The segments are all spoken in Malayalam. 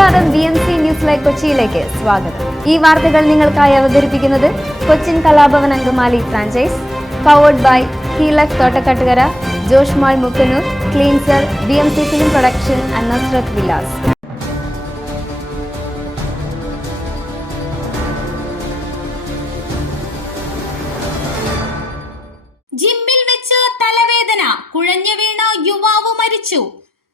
നമസ്കാരം, BMC ന്യൂസ് ലൈവ് കൊച്ചിയിലേക്ക് സ്വാഗതം. ഈ വാർത്തകൾ നിങ്ങൾക്കായി അവതരിപ്പിക്കുന്നത് Cochin Kalabhavan Angamaly franchise, powered by ഹീലക് Thottakkattukara, Josh mall Mookkannoor, cleanser, BMC film production and Nazrath Vilas. ജിമ്മിൽ വെച്ച് തലവേദന, കുഴഞ്ഞു വീണ യുവാവ് മരിച്ചു.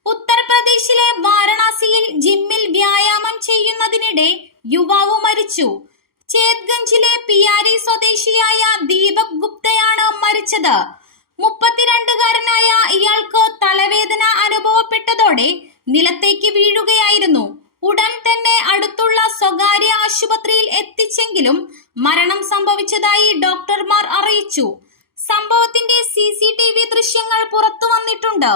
ഉത്തർപ്രദേശിലെ വാരണാസിയിൽ ജിമ്മിൽ വ്യായാമം ചെയ്യുന്നതിനിടെ യുവാവ് മരിച്ചു. ചേത്ഗഞ്ചിലെ പിയാരി സ്വദേശിയായ ദീപക് ഗുപ്തയാണ് മരിച്ചത്. 32-കാരനായ ഇയാൾക്ക് തലവേദന അനുഭവപ്പെട്ടതോടെ നിലത്തേക്ക് വീഴുകയായിരുന്നു. ഉടൻ തന്നെ അടുത്തുള്ള സ്വകാര്യ ആശുപത്രിയിൽ എത്തിച്ചെങ്കിലും മരണം സംഭവിച്ചതായി ഡോക്ടർമാർ അറിയിച്ചു. സംഭവത്തിന്റെ CCTV ദൃശ്യങ്ങൾ പുറത്തു വന്നിട്ടുണ്ട്.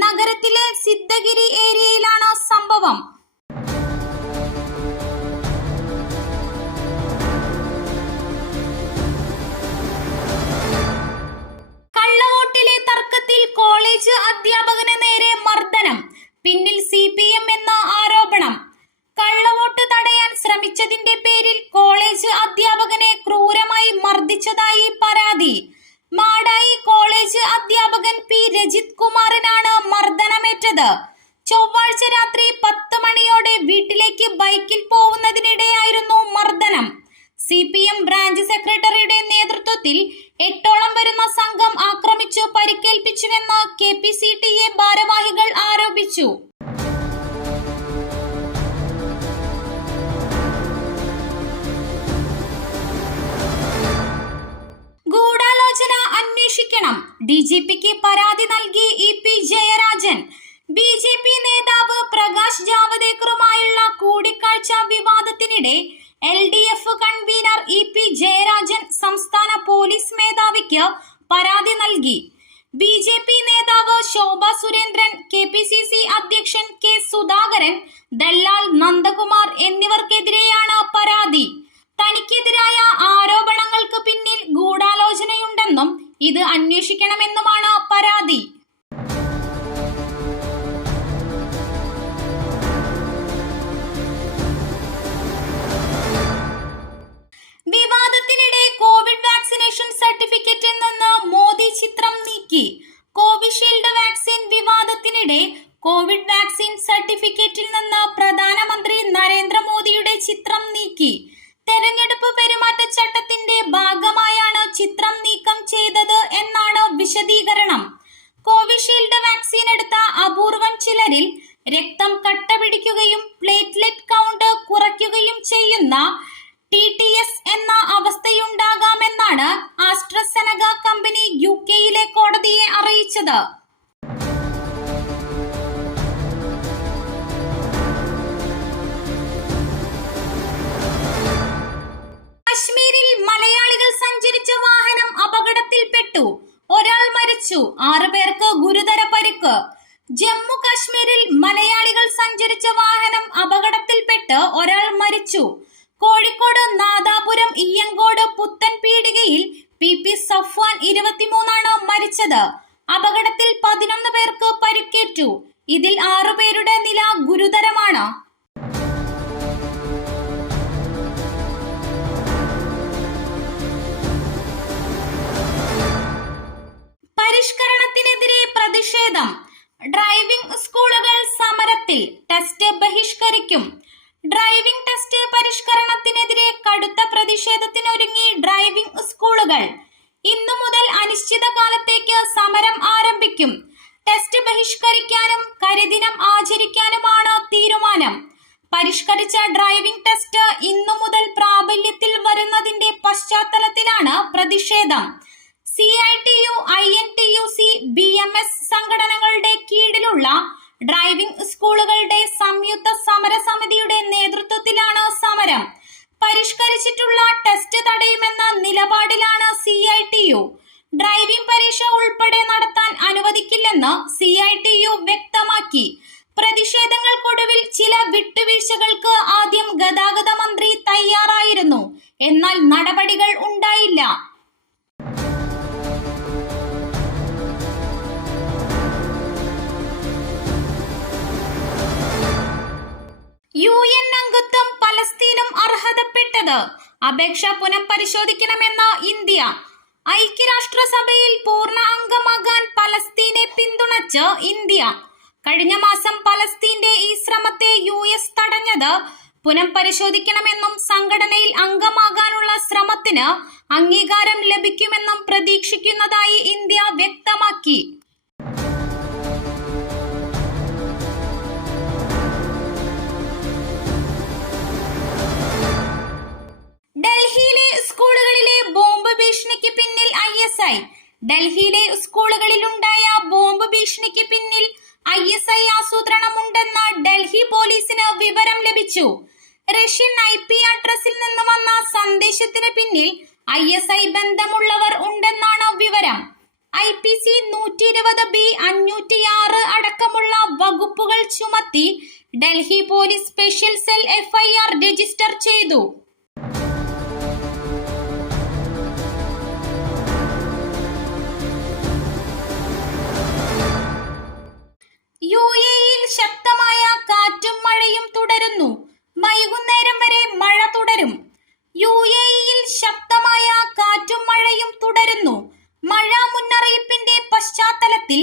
നഗരത്തിലെ സിദ്ധഗിരി ഏരിയയിലാണ് സംഭവം. കള്ളവോട്ടിലെ തർക്കത്തിൽ കോളേജ് അധ്യാപകന് നേരെ മർദ്ദനം, പിന്നിൽ CPM എന്ന ആരോപണം. കള്ളവോട്ട് തടയാൻ ശ്രമിച്ചതിന്റെ പേരിൽ കോളേജ് അധ്യാപകനെ ക്രൂരമായി മർദ്ദിച്ചതായി പരാതി. മാടായി കോളേജ് അധ്യാപകൻ P. രജിത് കുമാറിനാണ് മർദ്ദനമേറ്റത്. ചൊവ്വാഴ്ച രാത്രി 10 മണിയോടെ വീട്ടിലേക്ക് ബൈക്കിൽ പോകുന്നതിനിടെയായിരുന്നു മർദ്ദനം. CPM ബ്രാഞ്ച് സെക്രട്ടറിയുടെ നേതൃത്വത്തിൽ 8ഓളം വരുന്ന സംഘം ആക്രമിച്ചു പരിക്കേൽപ്പിച്ചുവെന്ന് KPCTA ഭാരവാഹികൾ ആരോപിച്ചു. ഗൂഢാലോചന അന്വേഷിക്കണം, DGPക്ക് പരാതി നൽകി EP ജയരാജൻ. BJP നേതാവ് പ്രകാശ് ജാവദേക്കറുമായുള്ള കൂടിക്കാഴ്ച വിവാദത്തിനിടെ LDF കൺവീനർ EP ജയരാജൻ സംസ്ഥാന പോലീസ് മേധാവിക്ക് പരാതി നൽകി. BJP നേതാവ് ശോഭ സുരേന്ദ്രൻ, KPCC അധ്യക്ഷൻ K. സുധാകരൻ, ദല്ലാൽ നന്ദകുമാർ എന്നിവർക്കെതിരെയാണ് പരാതി. തനിക്കെതിരായ ആരോപണങ്ങൾക്ക് പിന്നിൽ ഗൂഢാലോചനയുണ്ടെന്നും ഇത് അന്വേഷിക്കണമെന്നുമാണ് പരാതി. വിവാദത്തിനിടെ കോവിഡ് വാക്സിനേഷൻ സർട്ടിഫിക്കറ്റിൽ നിന്ന് മോദി ചിത്രം നീക്കി. കോവിഷീൽഡ് വാക്സിൻ വിവാദത്തിനിടെ കോവിഡ് വാക്സിൻ സർട്ടിഫിക്കറ്റിൽ നിന്ന് പ്രധാനമന്ത്രി നരേന്ദ്രമോദിയുടെ ചിത്രം നീക്കി. തെരഞ്ഞെടുപ്പ് പെരുമാറ്റച്ചട്ടത്തിന്റെ ഭാഗമായാണ് ചിത്രം നീക്കം ചെയ്തത് എന്നാണ് വിശദീകരണം. കോവിഷീൽഡ് വാക്സിൻ എടുത്ത അപൂർവം ചിലരിൽ രക്തം കട്ട പിടിക്കുകയും പ്ലേറ്റ്ലെറ്റ് കൗണ്ട് കുറയ്ക്കുകയും ചെയ്യുന്ന TTS എന്ന അവസ്ഥയുണ്ടാകാമെന്നാണ് ആസ്ട്രസെനക കമ്പനി UK-യിലെ കോടതിയെ അറിയിച്ചത്. കശ്മീരിൽ മലയാളികൾ സഞ്ചരിച്ച വാഹനം അപകടത്തിൽപ്പെട്ടു. ഒരാൾ മരിച്ചു, 6 പേർക്ക് ഗുരുതര പരിക്ക്. ജമ്മു കശ്മീരിൽ മലയാളികൾ സഞ്ചരിച്ച വാഹനം അപകടത്തിൽപ്പെട്ട് ഒരാൾ മരിച്ചു. കോഴിക്കോട് നാദാപുരം ഇയ്യങ്കോട് പുത്തൻ പീടികയിൽ PP സഫ്വാൻ 23 മരിച്ചത്. അപകടത്തിൽ 11 പേർക്ക് പരിക്കേറ്റു. ഇതിൽ 6 പേരുടെ നില ഗുരുതരമാണ്. പരിഷ്കരണത്തിനെതിരെ പ്രതിഷേധം. ഡ്രൈവിംഗ് സ്കൂളുകൾ സമരത്തിൽ, ടെസ്റ്റ് ബഹിഷ്കരിക്കും. ഡ്രൈവിംഗ് ടെസ്റ്റ് പരിഷ്കരണത്തിനെതിരെ കടുത്ത പ്രതിഷേധത്തിനൊരുങ്ങി ഡ്രൈവിംഗ് സ്കൂളുകൾ. ഇന്നു മുതൽ അനിശ്ചിതകാലത്തേക്ക് സമരം ആരംഭിക്കും. ടെസ്റ്റ് ബഹിഷ്കരിക്കാനും കരിദിനം ആചരിക്കാനുമാണ് തീരുമാനം. പരിഷ്കരിച്ച ഡ്രൈവിംഗ് ടെസ്റ്റ് ഇന്നു മുതൽ പ്രാബല്യത്തിൽ വരുന്നതിന്റെ പശ്ചാത്തലത്തിലാണ് പ്രതിഷേധം. CITU, INTUC, BMS സംഘടനകളുടെ കീഴിലുള്ള ഡ്രൈവിംഗ് സ്കൂളുകളുടെ സംയുക്ത സമരസമിതിയുടെ നേതൃത്വത്തിലാണ് സമരം. പരിഷ്കരിച്ചിട്ടുള്ള ടെസ്റ്റ് തടയുമെന്ന നിലപാടിലാണ് CITU. ഡ്രൈവിംഗ് പരീക്ഷ ഉൾപ്പെടെ നടത്താൻ അനുവദിക്കില്ലെന്ന് CITU വ്യക്തമാക്കി. പ്രതിഷേധങ്ങൾക്കൊടുവിൽ ചില വിട്ടുവീഴ്ചകൾക്ക് ആദ്യം ഗതാഗത മന്ത്രി തയ്യാറായിരുന്നു. എന്നാൽ നടപടികൾ ഉണ്ടായില്ല. യു തടഞ്ഞത്. അപേക്ഷ പുനഃപരിശോധിക്കണമെന്ന് ഇന്ത്യ. ഐക്യരാഷ്ട്രസഭയിൽ പൂർണ്ണ അംഗമാകാൻ പലസ്തീനെ പിന്തുണച്ച് ഇന്ത്യ. കഴിഞ്ഞ മാസം പലസ്തീന്റെ ഈ ശ്രമത്തെ US തടഞ്ഞത്. പുനഃപരിശോധിക്കണമെന്നും സംഘടനയിൽ അംഗമാകാനുള്ള ശ്രമത്തിന് അംഗീകാരം ലഭിക്കുമെന്നും പ്രതീക്ഷിക്കുന്നതായി ഇന്ത്യ വ്യക്തമാക്കി. ഡൽഹിയിലെ സ്കൂളുകളിലെ ബോംബ് ഭീഷണിക്ക് പിന്നിൽ ISI. ഡൽഹിയിലെ സ്കൂളുകളിലുണ്ടായ ബോംബ് ഭീഷണിക്ക് പിന്നിൽ ISI ആസൂത്രണമുണ്ടെന്ന് ഡൽഹി പോലീസിന് വിവരം ലഭിച്ചു. റഷ്യൻ IP അഡ്രസ്സിൽ നിന്ന് വന്ന സന്ദേശത്തിന് പിന്നിൽ ISI ബന്ധമുള്ളവർ ഉണ്ടെന്നാണ് വിവരം. IPC 120B 506 അടക്കമുള്ള വകുപ്പുകൾ ചുമത്തി Delhi police special cell FIR register ചെയ്തു. UAEയിൽ ശക്തമായ കാറ്റും മഴയും തുടരുന്നു. വൈകുന്നേരം വരെ മഴ തുടരും. UAEയിൽ ശക്തമായ കാറ്റും മഴയും തുടരുന്നു. മഴ മുന്നറിയിപ്പിന്റെ പശ്ചാത്തലത്തിൽ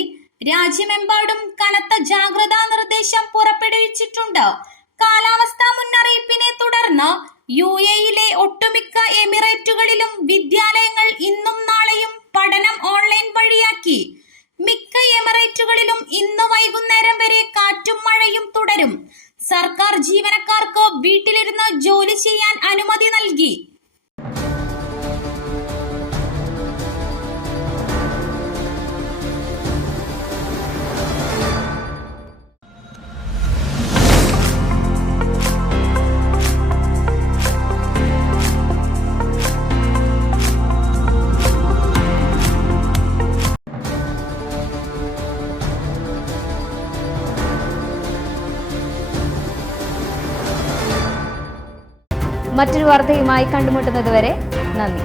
രാജ്യമെമ്പാടും കനത്ത ജാഗ്രതാ നിർദ്ദേശം പുറപ്പെടുവിച്ചിട്ടുണ്ട്. കാലാവസ്ഥാ മുന്നറിയിപ്പിനെ തുടർന്ന് UAEയിലെ ഒട്ടുമിക്ക എമിറേറ്റുകളിലും വിദ്യാലയങ്ങൾ ഇന്നും നാളെയും പഠനം ഓൺലൈൻ വഴിയാക്കി. മിക്ക എമിറേറ്റുകളിലും ഇന്ന് വൈകുന്നേരം വരെ കാറ്റും മഴയും തുടരും. സർക്കാർ ജീവനക്കാർക്ക് വീട്ടിലിരുന്ന് ജോലി ചെയ്യാൻ അനുമതി നൽകി. മറ്റൊരു വാർത്തയുമായി കണ്ടുമുട്ടുന്നതുവരെ നന്ദി.